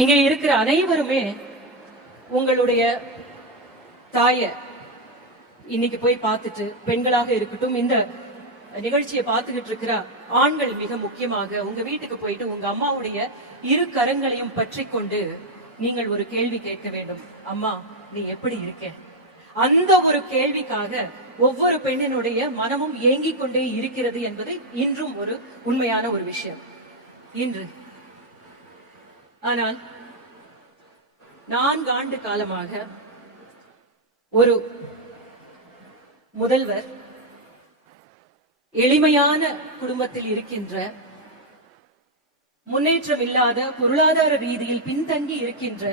இங்க இருக்கிற அனைவருமே உங்களுடைய தாய இன்னைக்கு போய் பார்த்துட்டு, பெண்களாக இருக்கட்டும், இந்த நிகழ்ச்சியை பார்த்துக்கிட்டு இருக்கிற ஆண்கள் மிக முக்கியமாக உங்க வீட்டுக்கு போயிட்டு உங்க அம்மாவுடைய இரு கரங்களையும் பற்றி கொண்டு நீங்கள் ஒரு கேள்வி கேட்க வேண்டும். அம்மா, நீ எப்படி இருக்க? அந்த ஒரு கேள்விக்காக ஒவ்வொரு பெண்ணினுடைய மனமும் ஏங்கிக் கொண்டே இருக்கிறது என்பது இன்றும் ஒரு உண்மையான ஒரு விஷயம். இன்று ஆனால் 4 ஆண்டு காலமாக ஒரு முதல்வர் எளிமையான குடும்பத்தில் இருக்கின்ற, முன்னேற்றம் இல்லாத, பொருளாதார ரீதியில் பின்தங்கி இருக்கின்ற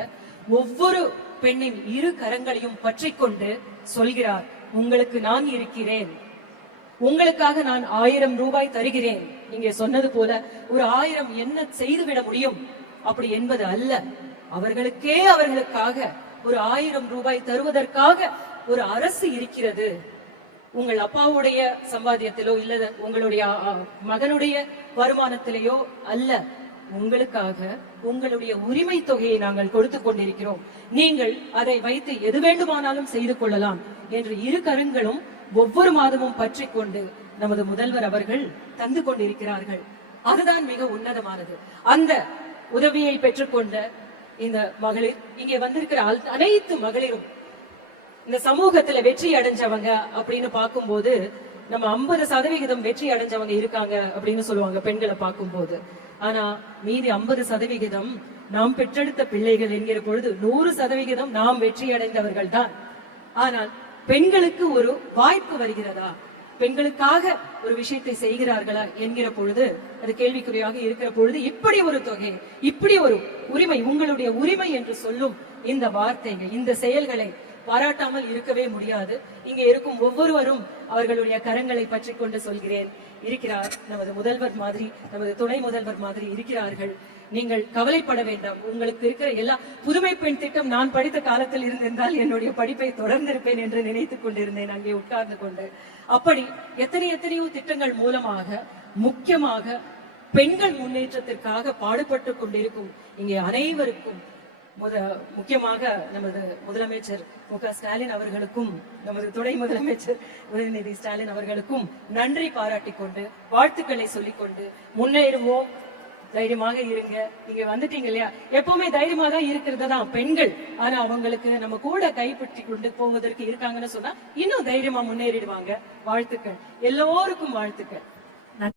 ஒவ்வொரு பெண்ணின் இரு கரங்களையும் பற்றி கொண்டு சொல்கிறார், உங்களுக்கு நான் இருக்கிறேன், உங்களுக்காக நான் 1000 ரூபாய் தருகிறேன். இங்கே சொன்னது போல ஒரு 1000 என்ன செய்துவிட முடியும் அப்படி என்பது அல்ல. அவர்களுக்காக ஒரு 1000 ரூபாய் தருவதற்காக ஒரு அரசு இருக்கிறது. உங்கள் அப்பாவுடைய சம்பாத்தியத்திலோ இல்ல உங்களுடைய மகனுடைய வருமானத்திலேயோ அல்ல, உங்களுக்காக உங்களுடைய உரிமை தொகையை நாங்கள் கொடுத்து கொண்டிருக்கிறோம். நீங்கள் அதை வைத்து எது வேண்டுமானாலும் செய்து கொள்ளலாம் என்று இரு கரங்களும் ஒவ்வொரு மாதமும் பற்றி கொண்டு நமது முதல்வர் அவர்கள் தந்து கொண்டிருக்கிறார்கள். அதுதான் மிக உன்னதமானது. அந்த உதவியை பெற்றுக்கொண்ட இந்த மகளிர், இங்கே வந்திருக்கிற அனைத்து மகளிரும் இந்த சமூகத்துல வெற்றி அடைஞ்சவங்க அப்படின்னு பார்க்கும்போது நம்ம 50% வெற்றி அடைஞ்சவங்க இருக்காங்க அப்படின்னு சொல்லுவாங்க பெண்களை பார்க்கும்போது. ஆனா மீதி 50% நாம் பெற்றெடுத்த பிள்ளைகள் என்கிற பொழுது 100% நாம் வெற்றி அடைந்தவர்கள் தான். ஆனால் பெண்களுக்கு ஒரு வாய்ப்பு வருகிறதா, பெண்களுக்காக ஒரு விஷயத்தை செய்கிறார்களா என்கிற பொழுது அது கேள்விக்குறியாக இருக்கிற பொழுது இப்படி ஒரு தொகை, இப்படி ஒரு உரிமை, உங்களுடைய உரிமை என்று சொல்லும் இந்த வார்த்தைகள், இந்த செயல்களை பாராட்டாமல் இருக்கவே முடியாது. இங்கே இருக்கும் ஒவ்வொருவரும் அவர்களுடைய கரங்களை பற்றி கொண்டு சொல்கிறேன், இருக்கிறார் நமது முதல்வர் மாதிரி, நமது துணை முதல்வர் மாதிரி இருக்கிறார்கள். நீங்கள் கவலைப்பட வேண்டாம். உங்களுக்கு இருக்கிற எல்லா புதுமை பெண் திட்டம் நான் படித்த காலத்தில் இருந்திருந்தால் என்னுடைய படிப்பை தொடர்ந்திருப்பேன் என்று நினைத்துக் கொண்டிருந்தேன் அங்கே உட்கார்ந்து கொண்டு. அப்படி எத்தனையோ திட்டங்கள் மூலமாக முக்கியமாக பெண்கள் முன்னேற்றத்திற்காக பாடுபட்டு கொண்டிருக்கும் இங்கே அனைவருக்கும் முக்கியமாக நமது முதலமைச்சர் மு.க.ஸ்டாலின் அவர்களுக்கும் நமது துணை முதலமைச்சர் உதயநிதி ஸ்டாலின் அவர்களுக்கும் நன்றி பாராட்டிக் கொண்டு வாழ்த்துக்களை சொல்லிக்கொண்டு முன்னேறுவோம். தைரியமாக இருங்க. நீங்க வந்துட்டீங்க இல்லையா, எப்பவுமே தைரியமா தான் இருக்கிறது தான் பெண்கள். ஆனா அவங்களுக்கு நம்ம கூட கைப்பற்றி கொண்டு போவதற்கு இருக்காங்கன்னு சொன்னா இன்னும் தைரியமா முன்னேறிடுவாங்க. வாழ்த்துக்கள், எல்லோருக்கும் வாழ்த்துக்கள்.